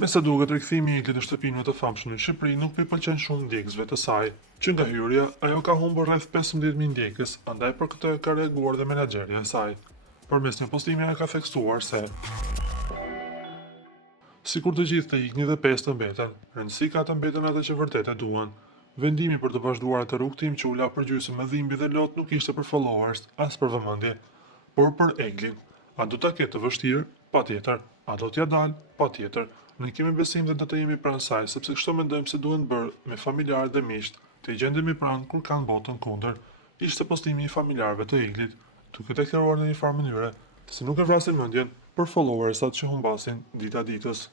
Me sa duket, rikthimi i Eglit në shtëpinë më të famshme në Shqipëri nuk i pëlqen shumë ndjekësve të saj, që nga hyrja ajo ka humbur rreth 15.000 ndjekës, andaj për këtë ka reaguar dhe menaxherja e saj. Përmes një postimi ajo ka theksuar se sikur të gjithë të iknin dhe 5 të mbeten, rëndësi ka të mbeten ata që vërtet e duan. Vendimi për të vazhduar atë rrugë tim që u la përgjysmë me dhimbje dhe lot nuk ishte për followers, as për vëmendje, por për Eglin. A do ta ketë të vështirë? Patjetër. A do t'ja dalë? Patjetër. Ne kemi besim dhe do të jemi pranë saj, sepse kështu mendojmë se duhen bërë me familjarë dhe miqt, të i gjendemi pranë kur kanë botën kundër. Ishte postimi i familjarëve të Eglit, duke deklaruar në një farë mënyre se nuk e vrasin mendjen për followersat që humbasin dita ditës.